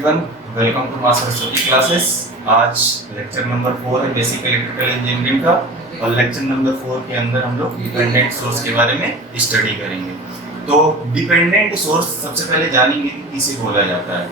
Everyone, welcome to मां Saraswati classes. आज lecture number 4 है बेसिक इलेक्ट्रिकल इंजीनियरिंग का, और लेक्चर नंबर 4 के अंदर हम लोग डिपेंडेंट सोर्स के बारे में स्टडी करेंगे। तो डिपेंडेंट सोर्स सबसे पहले जानेंगे कि किसे बोला जाता है।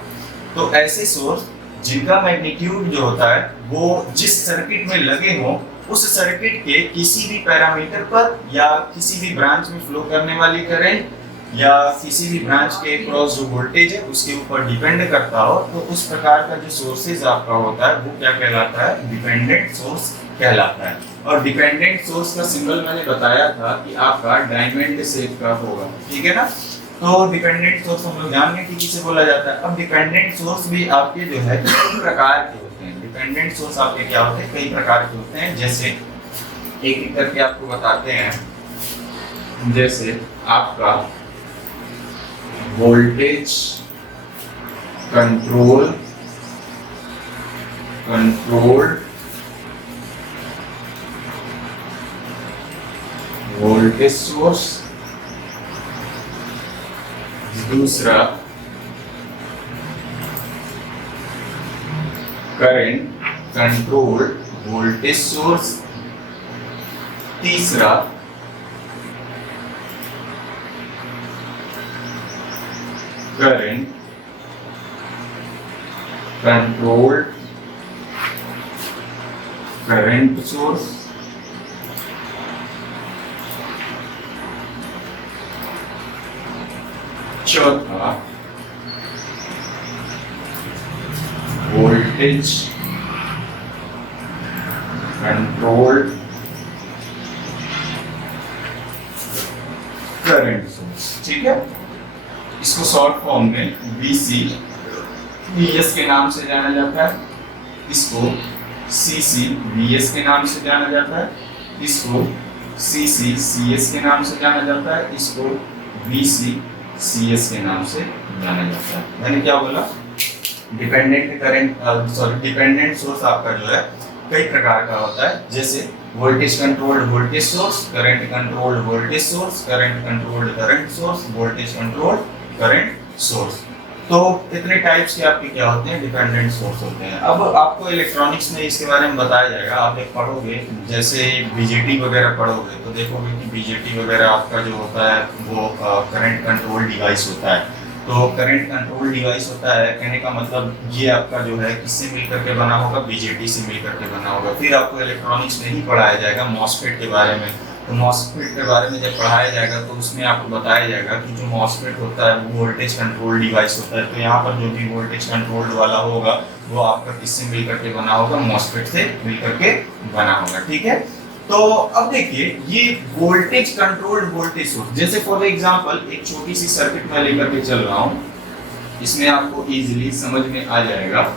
तो ऐसे सोर्स जिनका मैग्नीट्यूड जो होता है वो जिस सर्किट में लगे हों उस सर्किट के किसी भी पैरामीटर पर या किसी भी ब्रांच में फ्लो करने वाली करंट या किसी भी ब्रांच के क्रॉस जो वोल्टेज है उसके ऊपर डिपेंड करता हो, तो उस प्रकार का जो सोर्सेज आपका होता है वो क्या कहलाता है? डिपेंडेंट सोर्स कहलाता है। और डिपेंडेंट सोर्स का सिंबल मैंने बताया था कि आपका डायमंड शेप का होगा, ठीक है ना। तो डिपेंडेंट सोर्स हम लोग जान गए कि किसे बोला जाता है। अब डिपेंडेंट सोर्स भी आपके जो है कई प्रकार के होते हैं। डिपेंडेंट सोर्स आपके क्या होते हैं? कई प्रकार के होते हैं। जैसे एक एक करके आपको बताते हैं। जैसे आपका वोल्टेज कंट्रोल्ड वोल्टेज सोर्स, दूसरा करंट कंट्रोल्ड वोल्टेज सोर्स, तीसरा करंट कंट्रोल्ड करंट सोर्स, चौथा वोल्टेज कंट्रोल्ड करंट सोर्स, ठीक है। इसको शॉर्ट फॉर्म में VCVS के नाम से जाना जाता है, इसको CCVS के नाम से जाना जाता है, इसको CCCS के नाम से जाना जाता है, इसको VCCS के नाम से जाना जाता है। मैंने क्या बोला? डिपेंडेंट सोर्स आपका जो है कई प्रकार का होता है। जैसे voltage controlled voltage source, current controlled voltage source, current controlled current source, voltage controlled current source. तो इतने टाइप्स के आपके क्या होते हैं? डिपेंडेंट सोर्स होते हैं। अब आपको इलेक्ट्रॉनिक्स में इसके बारे में बताया जाएगा। आप एक पढ़ोगे, जैसे बीजेटी वगैरह पढ़ोगे तो देखोगे कि बीजेटी वगैरह आपका जो होता है वो करंट कंट्रोल डिवाइस होता है। तो करंट कंट्रोल डिवाइस होता है, कहने का मतलब ये आपका जो है किससे मिलकर के बना होगा? बीजेटी से मिलकर के बना होगा। फिर आपको इलेक्ट्रॉनिक्स में ही पढ़ाया जाएगा मॉसफेट के बारे में। तो मॉसफेट के बारे में जब पढ़ाया जाएगा तो उसमें आपको बताया जाएगा कि जो मॉसफेट होता है वो वोल्टेज कंट्रोल डिवाइस होता है। तो यहाँ पर जो भी वोल्टेज कंट्रोल्ड वाला होगा वो आपका किससे मिलकर के बना होगा? मॉसफेट से मिलकर के बना होगा, ठीक है। तो अब देखिए, ये वोल्टेज कंट्रोल्ड वोल्टेज सोर्स, जैसे फॉर एग्जांपल एक छोटी सी सर्किट में लेकर के चल रहा हूँ, इसमें आपको इजीली समझ में आ जाएगा।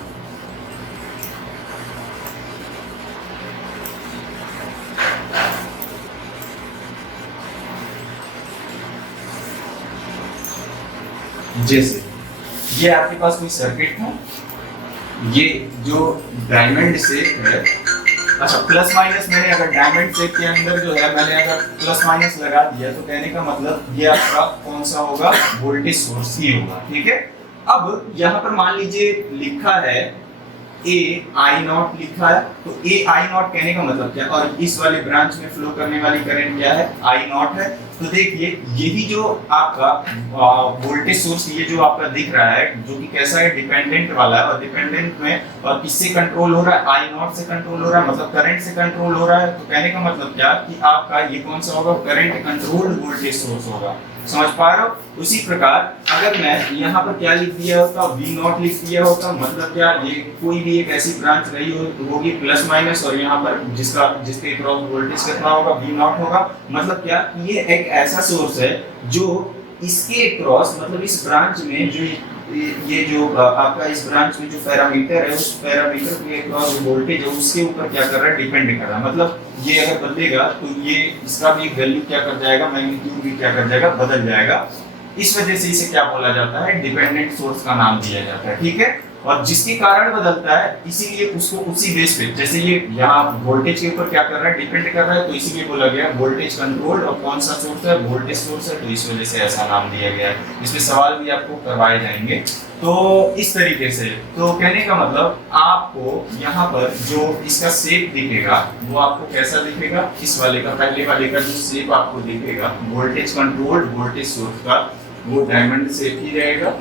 जैसे ये आपके पास कोई सर्किट है, ये जो डायमंड शेप है, अच्छा प्लस माइनस मैंने अगर डायमंड शेप के अंदर जो है मैंने अगर प्लस माइनस लगा दिया तो कहने का मतलब ये आपका कौन सा होगा? वोल्टेज सोर्स ही होगा, ठीक है। अब यहाँ पर मान लीजिए लिखा है AI0 लिखा है, तो AI0 कहने का मतलब क्या? और इस वाले ब्रांच में फ्लो करने वाली करंट क्या है? I0 है। तो देखिए यही जो आपका वोल्टेज सोर्स ये जो आपका दिख रहा है जो कि कैसा है? डिपेंडेंट वाला है। और डिपेंडेंट में और किससे कंट्रोल हो रहा है? I0 से कंट्रोल हो रहा है, मतलब करंट से कंट्रोल हो रहा है। तो कहने का मतलब क्या कि आपका ये कौन सा होगा? करंट कंट्रोल्ड वोल्टेज सोर्स होगा। समझ पा रहे हो? उसी प्रकार अगर मैं यहाँ पर क्या लिख दिया होता? V0 लिख दिया होता, मतलब क्या? ये कोई भी एक ऐसी ब्रांच रही होगी प्लस माइनस, और यहाँ पर जिसके क्रॉस वोल्टेज कितना होगा? V0 होगा। मतलब क्या? ये एक ऐसा सोर्स है जो इसके क्रॉस, मतलब इस ब्रांच में जो ये जो आपका इस ब्रांच में जो पैरामीटर है उस पैरामीटर के क्रॉस वोल्टेज है उसके ऊपर क्या कर रहा है? डिपेंड कर रहा है। मतलब ये अगर बदलेगा तो ये इसका भी वैल्यू क्या कर जाएगा? मैग्नीट्यूड भी क्या कर जाएगा? बदल जाएगा। इस वजह से इसे क्या बोला जाता है? डिपेंडेंट सोर्स का नाम दिया जाता है, ठीक है। और जिसके कारण बदलता है इसीलिए उसको उसी बेस पे, जैसे ये यहाँ वोल्टेज के ऊपर क्या कर रहा है, डिपेंड कर रहा है, तो इसीलिए बोला गया वोल्टेज कंट्रोल। और कौन सा सोर्स है, वोल्टेज सोर्स है, तो इस वजह से ऐसा नाम दिया गया है। इसमें सवाल भी आपको करवाए जाएंगे। तो इस तरीके से, तो कहने का मतलब आपको यहाँ पर जो इसका शेप दिखेगा वो आपको कैसा दिखेगा, इस वाले का, पहले वाले का जो शेप आपको दिखेगा वोल्टेज कंट्रोल वोल्टेज सोर्स का, वो डायमंड शेप ही रहेगा,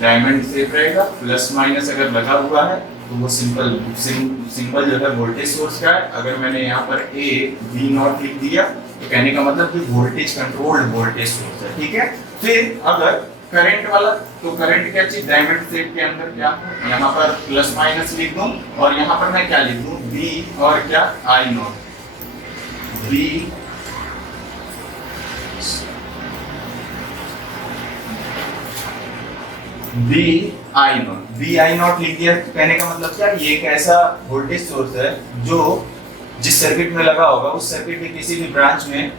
डायमंड शेप रहेगा। प्लस माइनस अगर लगा हुआ है तो वो सिंपल जो है वोल्टेज सोर्स का है। अगर मैंने यहाँ पर ए वी नॉट लिख दिया तो कहने का मतलब कि वोल्टेज कंट्रोल्ड वोल्टेज सोर्स है, ठीक है। फिर अगर करंट वाला, तो करंट क्या चीज, डायमंड शेप के अंदर क्या है, यहाँ पर प्लस माइनस लिख दूं और यहाँ पर मैं क्या लिख दूं, बी और क्या I not, B B I not, B I not लिख दिया। कहने का मतलब क्या, ये एक ऐसा वोल्टेज सोर्स है जो जिस सर्किट में लगा होगा उस सर्किट के किसी भी ब्रांच में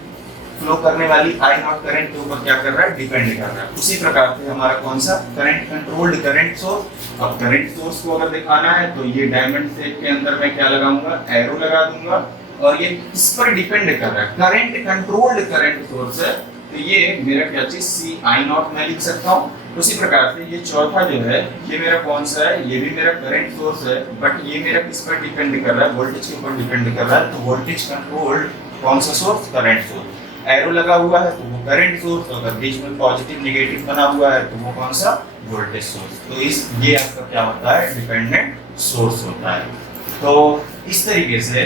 फ्लो करने वाली आई नॉट करंट के ऊपर क्या कर रहा है, डिपेंड कर रहा है। उसी प्रकार से हमारा कौन सा, करंट कंट्रोल्ड करंट सोर्स। अब करंट सोर्स को अगर दिखाना है तो ये डायमंड शेप के अंदर मैं क्या लगाऊंगा, एरो लगा दूंगा, और ये इस पर डिपेंड कर रहा है, करंट कंट्रोल्ड करंट सोर्स है, तो ये मेरा क्या चीज सी आई नॉट में लिख सकता हूँ। उसी प्रकार से ये चौथा जो है ये मेरा कौन सा है, ये भी मेरा करंट सोर्स है, बट ये मेरा किस पर डिपेंड कर रहा है, वोल्टेज के ऊपर डिपेंड कर रहा है, तो वोल्टेज कंट्रोल्ड कौन सा सोर्स, करंट सोर्स। एरो लगा हुआ है तो वो करंट सोर्स, अगर बीच में पॉजिटिव नेगेटिव बना हुआ है तो वो कौन सा, वोल्टेज सोर्स। तो इस ये आपका क्या होता है, डिपेंडेंट सोर्स होता है। तो इस तरीके से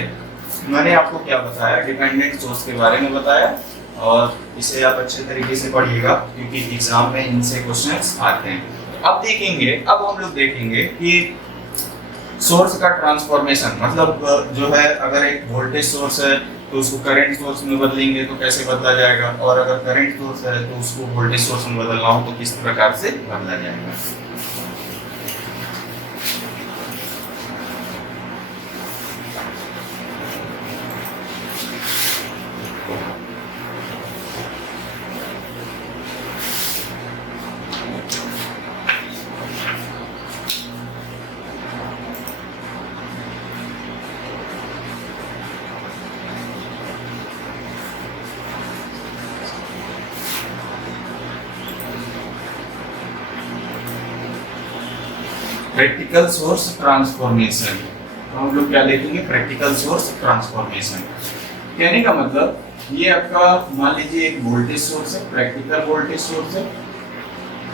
मैंने आपको क्या बताया, डिपेंडेंट सोर्स के बारे में बताया, और इसे आप अच्छे तरीके से पढ़िएगा क्योंकि एग्जाम में इनसे क्वेश्चंस आते हैं। अब देखेंगे, अब हम लोग देखेंगे कि सोर्स का ट्रांसफॉर्मेशन, मतलब जो है अगर एक वोल्टेज सोर्स है तो उसको करंट सोर्स में बदलेंगे तो कैसे बदला जाएगा, और अगर करंट सोर्स है तो उसको वोल्टेज सोर्स में बदलना हो तो किस प्रकार से बदला जाएगा। प्रैक्टिकल सोर्स ट्रांसफॉर्मेशन, तो हम लोग क्या देखेंगे, प्रैक्टिकल सोर्स ट्रांसफॉर्मेशन। कहने का मतलब ये आपका मान लीजिए एक वोल्टेज सोर्स है, प्रैक्टिकल वोल्टेज सोर्स है,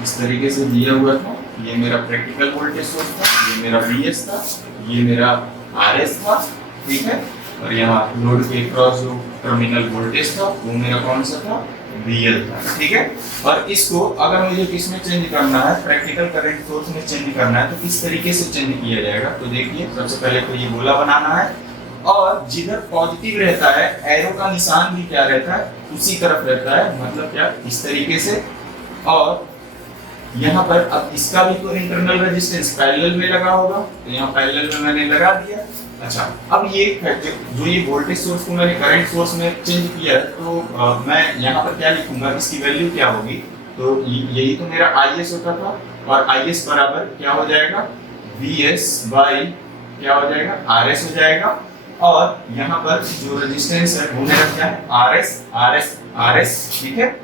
इस तरीके से दिया हुआ था, ये मेरा प्रैक्टिकल वोल्टेज सोर्स था, ये मेरा VS था, ये मेरा RS था, ठीक है, और यहाँ लोड के क्रॉस जो टर्मिनल वोल्टेज था वो मेरा कौन सा था, VL था, ठीक है। और इसको अगर मुझे किसमें चेंज करना है, प्रैक्टिकल करंट सोर्स में चेंज करना है, तो किस तरीके से चेंज किया जाएगा, तो देखिए सबसे पहले तो ये गोला बनाना है, और जिधर पॉजिटिव रहता है एरो का निशान भी क्या रहता है, उसी तरफ रहता है, मतलब क्या, इस तरीके से। और यहाँ पर अब इसका भी तो इंटरनल रेजिस्टेंस पैरेलल में लगा होगा, तो यहाँ पैरेलल में मैंने लगा दिया। अच्छा, अब ये जो ये वोल्टेज सोर्स को मैंने करंट सोर्स में चेंज किया है, तो मैं यहाँ पर क्या लिखूंगा, इसकी वैल्यू क्या होगी, तो यही तो मेरा IS होता था, और IS बराबर क्या हो जाएगा, VS बाई क्या हो जाएगा, RS हो जाएगा। और यहाँ पर जो रेजिस्टेंस है वो मेरा क्या है, RS, ठीक है,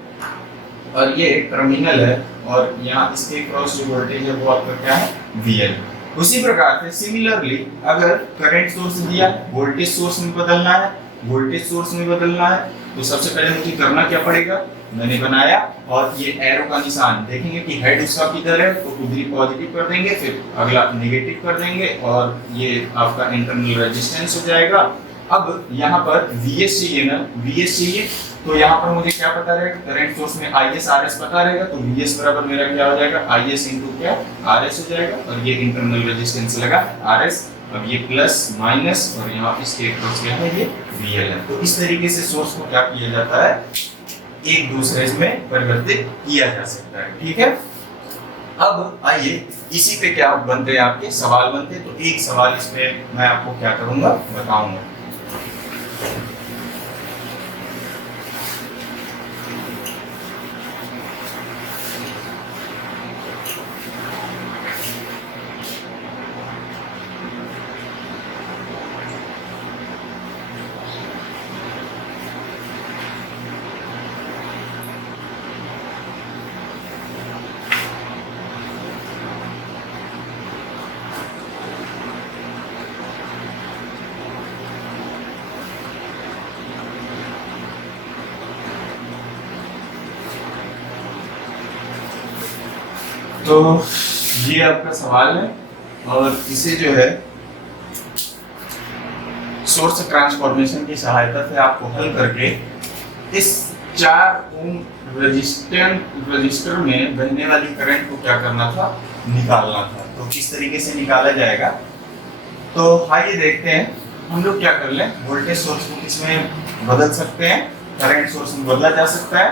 और ये टर्मिनल है, और यहाँ इसके क्रॉस जो वोल्टेज है वो आपका क्या है, VL। उसी प्रकार से सिमिलरली अगर करंट सोर्स दिया, वोल्टेज सोर्स में बदलना है, वोल्टेज सोर्स में बदलना है, तो सबसे पहले मुझे करना क्या पड़ेगा, मैंने बनाया, और ये एरो का निशान देखेंगे कि हेड उसका किधर है, तो उधर ही पॉजिटिव कर देंगे, फिर अगला नेगेटिव कर देंगे, और ये आपका इंटरनल रेजिस्टेंस हो जाएगा। अब यहाँ पर VS चाहिए ना, VS चाहिए, तो यहाँ पर मुझे क्या पता रहेगा, करंट सोर्स में IS RS पता रहेगा, तो VS बराबर मेरा क्या हो जाएगा, IS इंटू क्या RS हो जाएगा, और ये इंटरनल रेजिस्टेंस लगा RS, अब ये प्लस माइनस, और यहाँ इसके अक्रॉस क्या है, ये VL है। तो इस तरीके से सोर्स को क्या किया जाता है, एक दूसरे में परिवर्तित किया जा सकता है, ठीक है। अब आइए इसी पे क्या बनते हैं, आपके सवाल बनते हैं, तो एक सवाल इसमें मैं आपको क्या करूंगा, बताऊंगा। तो ये आपका सवाल है और इसे जो है सोर्स ट्रांसफॉर्मेशन की सहायता से आपको हल करके इस 4 ओम रजिस्टर में बहने वाली करंट को क्या करना था, निकालना था। तो किस तरीके से निकाला जाएगा, तो आइए देखते हैं। हम लोग क्या कर लें, वोल्टेज सोर्स को किसमें बदल सकते हैं, करंट सोर्स में बदला जा सकता है।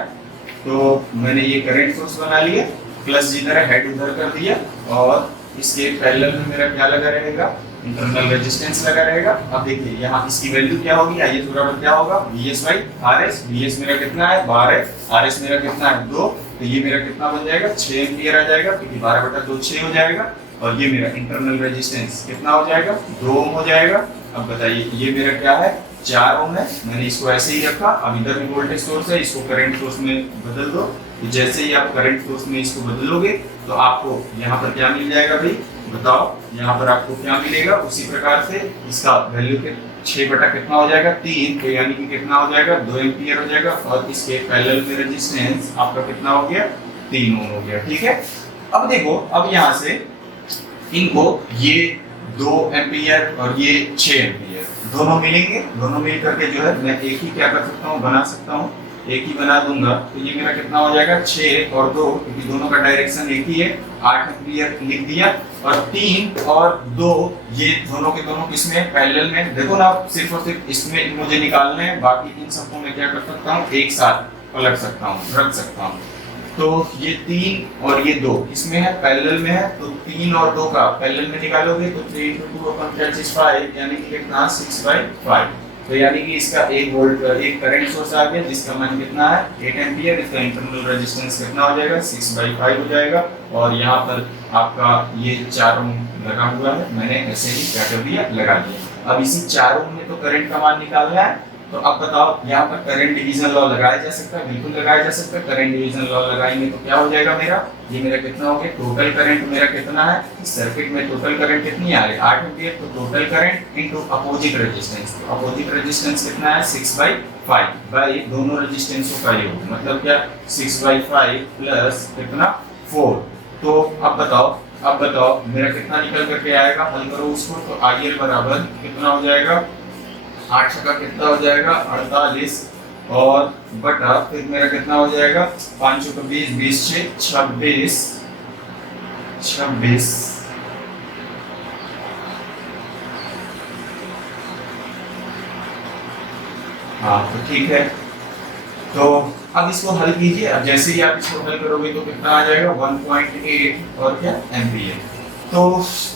तो मैंने ये करंट सोर्स बना लिया, प्लस जिधर है उधर कर दिया और इसके पैरेलल में मेरा क्या लगा रहेगा, इंटरनल रेजिस्टेंस लगा रहेगा। अब देखिए यहाँ इसकी वैल्यू क्या होगी, आइए थोड़ा बहुत क्या होगा, VS बाई RS। VS मेरा कितना है 12, RS मेरा कितना है 2, तो ये मेरा कितना बन जाएगा 6 एम्पियर आ जाएगा, क्योंकि 12/2 6 हो जाएगा। और ये मेरा इंटरनल रेजिस्टेंस कितना हो जाएगा 2 ओम हो जाएगा। अब बताइए ये मेरा क्या है 4 ओम है, मैंने इसको ऐसे ही रखा। अब इधर भी वोल्टेज सोर्स है, इसको करंट सोर्स में बदल दो। तो जैसे ही आप करंट सोर्स में इसको बदलोगे तो आपको यहाँ पर क्या मिल जाएगा भाई, बताओ यहाँ पर आपको क्या मिलेगा। उसी प्रकार से इसका वैल्यू के 6 बटा कितना हो जाएगा 3, तो यानी कि कितना हो जाएगा 2 एम्पियर हो जाएगा। और इसके पैरेलल में रेजिस्टेंस आपका कितना हो गया 3 ओम हो गया। ठीक है, अब देखो, अब यहाँ से इनको ये 2 एम्पियर और ये 6 एम्पियर दोनों मिलेंगे। दोनों मिल करके जो है मैं एक ही क्या कर सकता हूँ, बना सकता हूँ, एक ही बना दूंगा। तो ये मेरा कितना हो जाएगा 6 और 2, क्योंकि दोनों का डायरेक्शन एक ही है, 8 एम्पियर लिख दिया। और 3 और 2 ये दोनों के दोनों किसमें, पैरेलल में। देखो ना, सिर्फ और सिर्फ इसमें मुझे निकालने हैं, बाकी इन सबको मैं क्या कर सकता हूँ, एक साथ पलट सकता हूँ, रख सकता हूँ। तो ये 3 और ये 2 इसमें है, पैरेलल में है। तो 3 और 2 का पैरेलल में निकालोगे तो 3 × 2 अपन क्या चीज 5, यानी कि कितना 6/5। तो यानी कि इसका 1 वोल्ट एक करंट सोर्स आ गया जिसका मान कितना है 8 एम्पियर। इसका इंटरनल रेजिस्टेंस कितना हो जाएगा 6/5 हो जाएगा। और यहाँ पर आपका ये 4 ओम लगा हुआ है, मैंने ऐसे ही क्या कर दिया, लगा दिया। अब इसी 4 ओम में तो करंट का मान निकालना है। तो अब बताओ यहाँ पर करंट डिवीजन लॉ लगाया जा सकता है, बिल्कुल लगाया जा सकता है। करंट डिवीजन लॉ लगाएंगे तो क्या हो जाएगा मेरा, ये मेरा कितना हो गया, टोटल करंट मेरा कितना है इस सर्किट में, टोटल करंट कितनी आ रही है 8 एम्पियर। तो total current into opposite resistance, तो अपोजिट रेजिस्टेंस कितना है 6/5 बाई दोनों रेजिस्टेंस को का योग, मतलब क्या 6/5 प्लस कितना 4। तो अब बताओ मेरा कितना निकल करके आएगा, हल करो उसको। तो IL बराबर कितना हो जाएगा, 8 का कितना हो जाएगा 48 और बटा फिर मेरा कितना हो जाएगा 5 का 20, 20 से 26। हाँ तो ठीक है, तो अब इसको हल कीजिए। अब जैसे ही आप इसको हल करोगे तो कितना आ जाएगा 1.8 और क्या एम्पियर। तो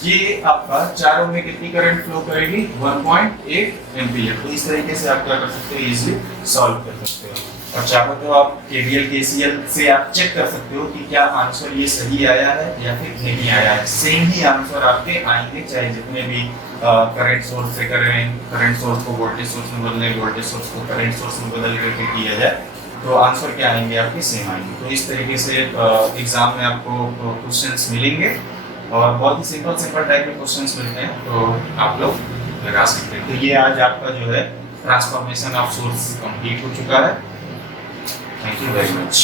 ये आपका 4 ओम में कितनी करंट फ्लो करेगी 1.8 एम्पियर। तो इस तरीके से आप क्या कर सकते हो, इजीली सॉल्व कर सकते हो। और चाहो तो आप KVL KCL से आप चेक कर सकते हो कि क्या आंसर ये सही आया है या फिर नहीं आया है। सेम ही आंसर आपके आएंगे, चाहे जितने भी करंट सोर्स से करें, करंट सोर्स को वोल्टेज सोर्स में बदलें, वोल्टेज सोर्स को करंट सोर्स में बदल करके किया जाए, तो आंसर क्या आएंगे आपके सेम आएंगे। तो इस तरीके से एग्जाम में आपको क्वेश्चंस मिलेंगे और बहुत ही सिंपल टाइप के क्वेश्चंस मिलते हैं, तो आप लोग लगा सकते हैं। तो ये आज आपका जो है ट्रांसफॉर्मेशन ऑफ सोर्स कंप्लीट हो चुका है। Thank you very much.